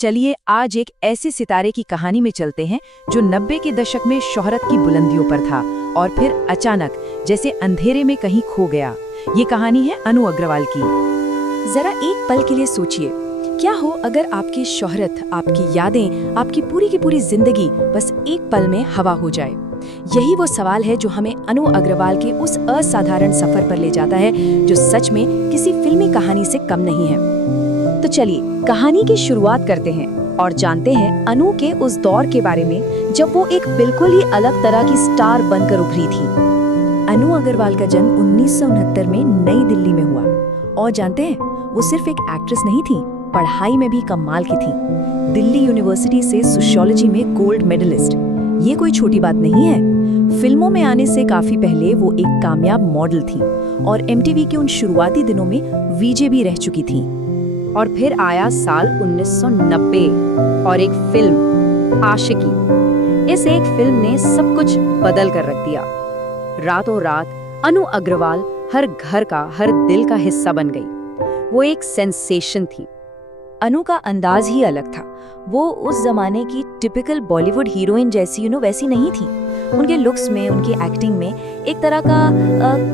चलिए आज एक ऐसे सितारे की कहानी में चलते हैं जो 90 के दशक में शोहरत की बुलंदियों पर था और फिर अचानक जैसे अंधेरे में कहीं खो गया। ये कहानी है अनु अग्रवाल की। जरा एक पल के लिए सोचिए, क्या हो अगर आपकी शोहरत, आपकी यादें, आपकी पूरी की पूरी जिंदगी बस एक पल में हवा हो जाए। यही वो सवाल है जो हमें अनु अग्रवाल के उस असाधारण सफर पर ले जाता है जो सच में किसी फिल्मी कहानी से कम नहीं है। तो चलिए कहानी की शुरुआत करते हैं और जानते हैं अनु के उस दौर के बारे में जब वो एक बिल्कुल ही अलग तरह की स्टार बनकर उभरी थी। अनु अग्रवाल का जन्म 1969 में नई दिल्ली में हुआ और जानते हैं वो सिर्फ एक एक्ट्रेस नहीं थी, पढ़ाई में भी कमाल की थी। दिल्ली यूनिवर्सिटी से सोशियोलॉजी में गोल्ड मेडलिस्ट। ये कोई छोटी बात नहीं है। फिल्मों में आने से काफी पहले वो एक कामयाब मॉडल थी और एमटीवी के उन शुरुआती दिनों में वीजे भी रह चुकी थी। और फिर आया साल 1990 और एक फिल्म आशिकी। इस एक फिल्म ने सब कुछ बदल कर रख दिया। रातों रात अनु अग्रवाल हर घर का, हर दिल का हिस्सा बन गई। वो एक सेंसेशन थी। अनु का अंदाज ही अलग था। वो उस जमाने की टिपिकल बॉलीवुड हीरोइन जैसी वैसी नहीं थी। उनके लुक्स में, उनकी एक्टिंग में एक तरह का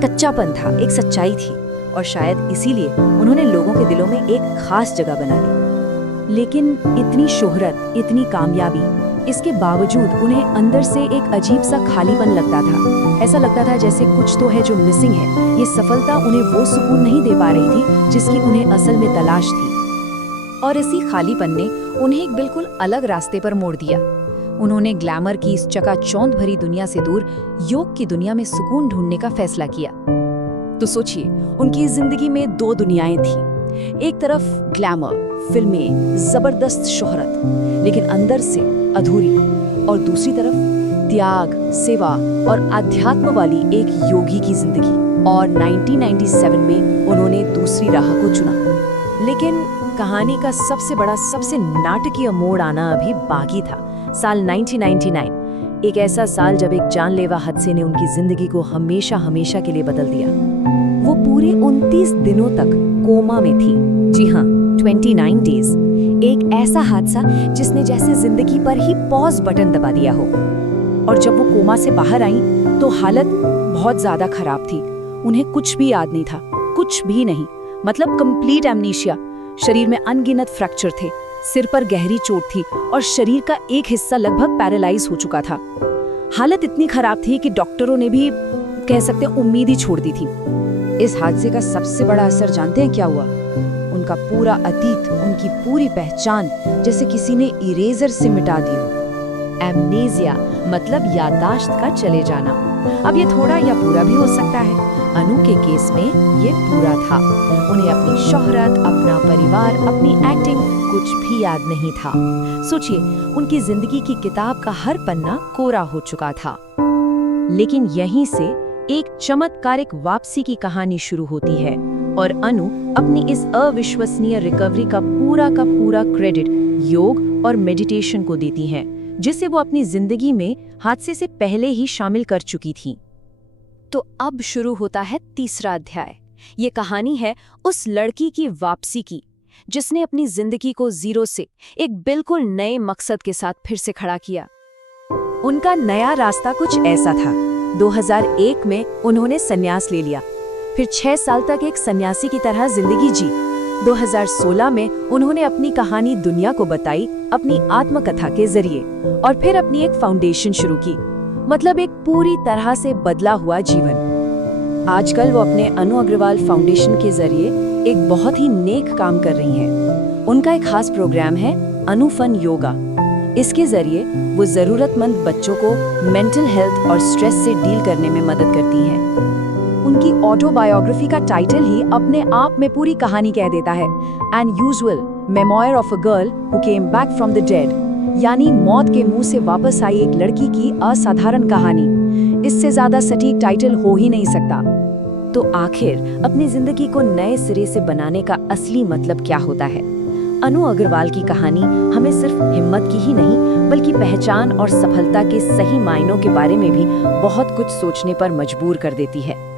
कच्चापन था, एक सच्चाई थी और शायद इसीलिए उन्होंने लोगों के दिलों में एक खास जगह बना ली। लेकिन इतनी शोहरत, इतनी कामयाबी, इसके बावजूद उन्हें अंदर से एक अजीब सा खालीपन लगता था। ऐसा लगता था जैसे कुछ तो है जो मिसिंग है। ये सफलता उन्हें वो सुकून नहीं दे पा रही थी जिसकी उन्हें असल में तलाश थी। और इसी खालीपन ने उन्हें एक बिल्कुल अलग रास्ते पर मोड़ दिया। उन्होंने ग्लैमर की इस चकाचौंध भरी दुनिया से दूर योग की दुनिया में सुकून ढूंढने का फैसला किया। तो सोचिए, उनकी जिंदगी में दो दुनियाएं थी। एक तरफ ग्लैमर, फिल्में, जबरदस्त शोहरत, लेकिन अंदर से अधूरी। और दूसरी तरफ त्याग, सेवा और अध्यात्म वाली एक योगी की जिंदगी। और 1997 में उन्होंने दूसरी राह को चुना। लेकिन कहानी का सबसे बड़ा, सबसे नाटकीय मोड़ आना अभी बाकी था। साल 1999, एक ऐसा साल जब एक जानलेवा हादसे ने उनकी जिंदगी को हमेशा हमेशा के लिए बदल दिया। वो पूरे 29 दिनों तक कोमा में थी। जी हाँ, 29 डेज। एक ऐसा हादसा जिसने जैसे जिंदगी पर ही पॉज बटन दबा दिया हो। और जब वो कोमा से बाहर आई तो हालत बहुत ज्यादा खराब थी। उन्हें कुछ भी याद नहीं था, कुछ भी नहीं। मतलब कंप्लीट एमनीशिया। शरीर में अनगिनत फ्रैक्चर थे, सिर पर गहरी चोट थी और शरीर का एक हिस्सा लगभग पैरालाइज हो चुका था। हालत इतनी खराब थी कि डॉक्टरों ने भी कह सकते उम्मीद ही छोड़ दी थी। इस हादसे का सबसे बड़ा असर जानते हैं क्या हुआ? उनका पूरा अतीत, उनकी पूरी पहचान जैसे किसी ने इरेजर से मिटा दी हो। एमनेजिया मतलब याददाश्त का चले जाना। अब ये थोड़ा या पूरा भी हो सकता है। अनु के केस में ये पूरा था। उन्हें अपनी शोहरत, अपना परिवार, अपनी एक्टिंग कुछ भी याद नहीं था। सोचिए, उनकी जिंदगी की किताब का हर पन्ना कोरा हो चुका था। लेकिन यहीं से एक चमत्कारिक वापसी की कहानी शुरू होती है और अनु अपनी इस अविश्वसनीय रिकवरी का पूरा क्रेडिट योग और मेडिटेशन को देती हैं, जिसे वो अपनी जिंदगी में हादसे से पहले ही शामिल कर चुकी थी। तो अब शुरू होता है तीसरा अध्याय। ये कहानी है उस लड़की की वापसी की जिसने अपनी जिंदगी को जीरो से एक बिल्कुल नए मकसद के साथ फिर से खड़ा किया। उनका नया रास्ता कुछ ऐसा था। 2001 में उन्होंने संन्यास ले लिया, फिर 6 साल तक एक सन्यासी की तरह जिंदगी जी। 2016 में उन्होंने अपनी कहानी दुनिया को बताई अपनी आत्मकथा के जरिए और फिर अपनी एक फाउंडेशन शुरू की। मतलब एक पूरी तरह से बदला हुआ जीवन। आजकल वो अपने अनु अग्रवाल फाउंडेशन के जरिए एक बहुत ही नेक काम कर रही हैं। उनका एक खास प्रोग्राम है अनु फन योगा। इसके जरिए वो जरूरतमंद बच्चों को मेंटल हेल्थ और स्ट्रेस से डील करने में मदद करती हैं। उनकी ऑटोबायोग्राफी का टाइटल ही अपने आप में पूरी कहानी कह देता है, an usual memoir of a girl who came back from the dead, यानी मौत के मुंह से वापस आई एक लड़की की असाधारण कहानी। इससे ज्यादा सटीक टाइटल हो ही नहीं सकता। तो आखिर अपनी जिंदगी को नए सिरे से बनाने का असली मतलब क्या होता है? अनु अग्रवाल की कहानी हमें सिर्फ हिम्मत की ही नहीं, बल्कि पहचान और सफलता के सही मायनों के बारे में भी बहुत कुछ सोचने पर मजबूर कर देती है।